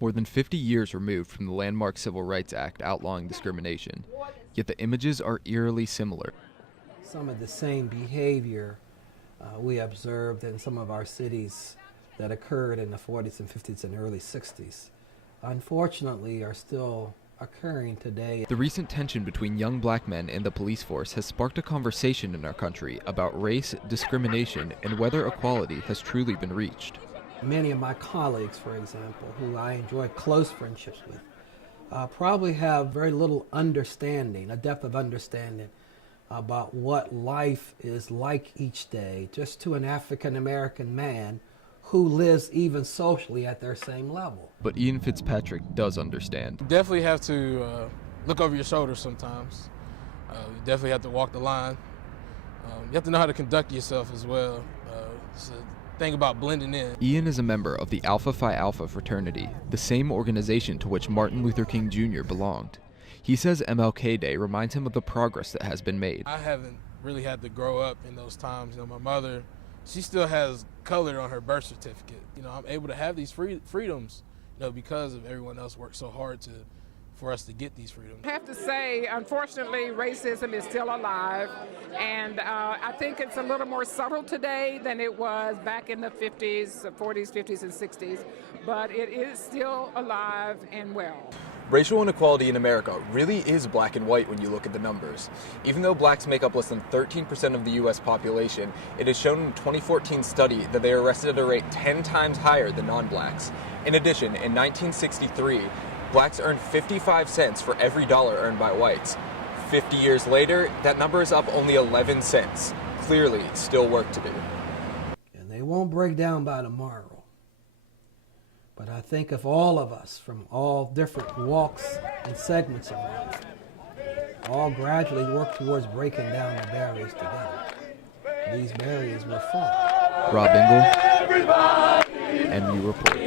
More than 50 years removed from the landmark Civil Rights Act outlawing discrimination, yet the images are eerily similar. Some of the same behavior we observed in some of our cities that occurred in the 40s and 50s and early 60s, unfortunately, are still occurring today. The recent tension between young black men and the police force has sparked a conversation in our country about race, discrimination, and whether equality has truly been reached. Many of my colleagues, for example, who I enjoy close friendships with, probably have very little understanding, a depth of understanding about what life is like each day, just to an African American man who lives even socially at their same level. But Ian Fitzpatrick does understand. You definitely have to look over your shoulder sometimes. You definitely have to walk the line. You have to know how to conduct yourself as well. It's a thing about blending in. Ian is a member of the Alpha Phi Alpha fraternity, the same organization to which Martin Luther King Jr. belonged. He says MLK Day reminds him of the progress that has been made. I haven't really had to grow up in those times. You know, my mother, she still has color on her birth certificate. You know, I'm able to have these freedoms, you know, because of everyone else worked so hard for us to get these freedoms. I have to say, unfortunately, racism is still alive, and I think it's a little more subtle today than it was back in the 50s, 40s, 50s, and 60s, but it is still alive and well. Racial inequality in America really is black and white when you look at the numbers. Even though blacks make up less than 13% of the U.S. population, it is shown in a 2014 study that they are arrested at a rate 10 times higher than non-blacks. In addition, in 1963, blacks earned 55 cents for every dollar earned by whites. 50 years later, that number is up only 11 cents. Clearly, still work to do. And they won't break down by tomorrow. But I think if all of us, from all different walks and segments of life, all gradually work towards breaking down the barriers together, these barriers will fall. Rob Engle, NU Report.